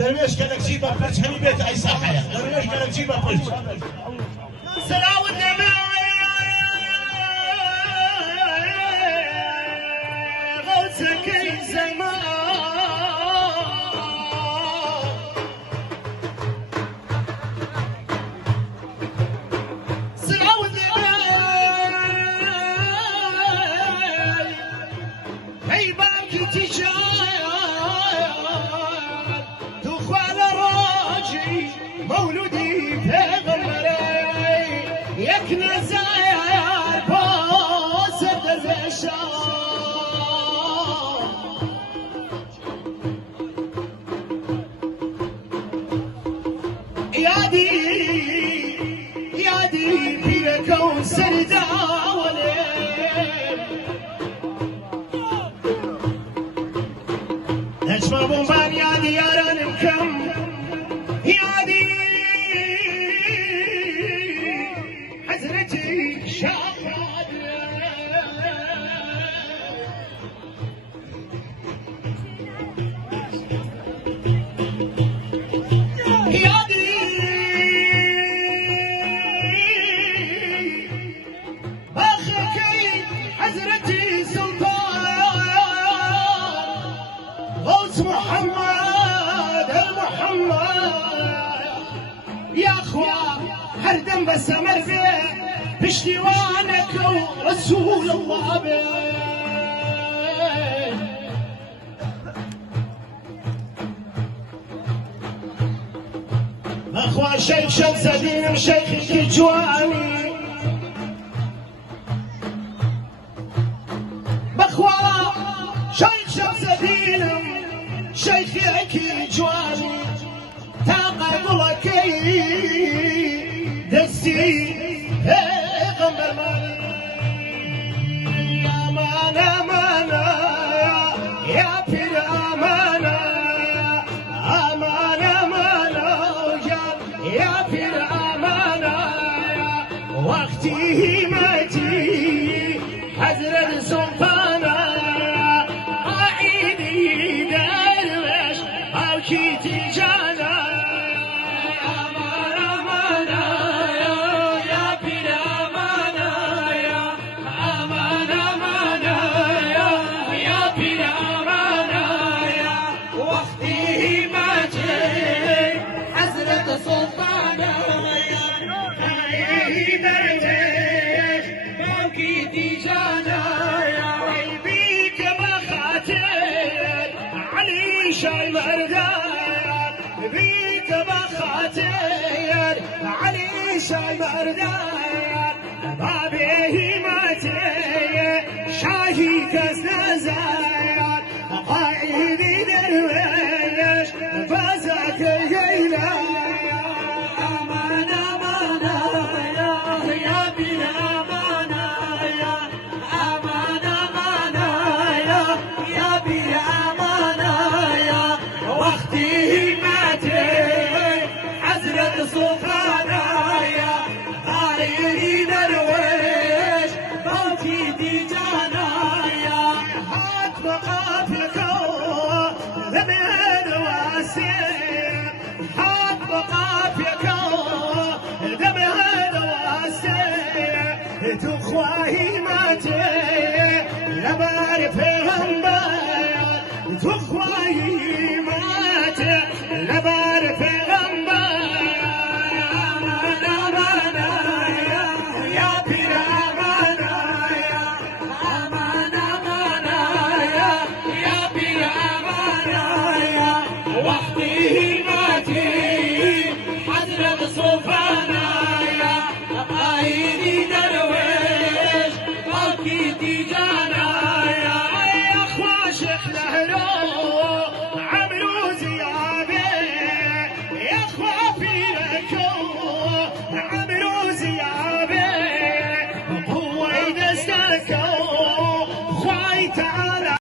درويش كانك جيبها برج هني بيت اي صاحية درويش كانك جيبها برج سلام النبي غوثك زمان سلام النبي هي باكي تجار مولودي بغمري يكنى زاير بوسد البشار يادي بيك وسردا نجمة بومبان يادي يارانكم يادي حزرتي شاهد يادي بخكي حزرتي سلطان غوث محمد يا اخوة هردم بس امر فيه بشتوانك ورسول الله بيه اخوة شيخ شمس الدين شيخ الكجواني باخوة شيخ شمس الدين شيخ الكجواني تقبلك دسي غمر مالي امان امان يا بير امان امان امان يا بير امان وقتي ماتي حزر سلطان عيني درويش او كيتي جانا شاي مردان بيك بخاتير علي شاي مردان بابي ماتي شاهي كسنا زايان قاعدي درويش فازك الجيلان صوفانايا غاري درويش موتي دي جانايا هات مقافلك لمن واسير هات مقافلك لمن واسير تخواهي ماتي لبار فيهم بايا تخواهي ماتي لبار فيهم بايا وحدي ماتي حضرة صوفا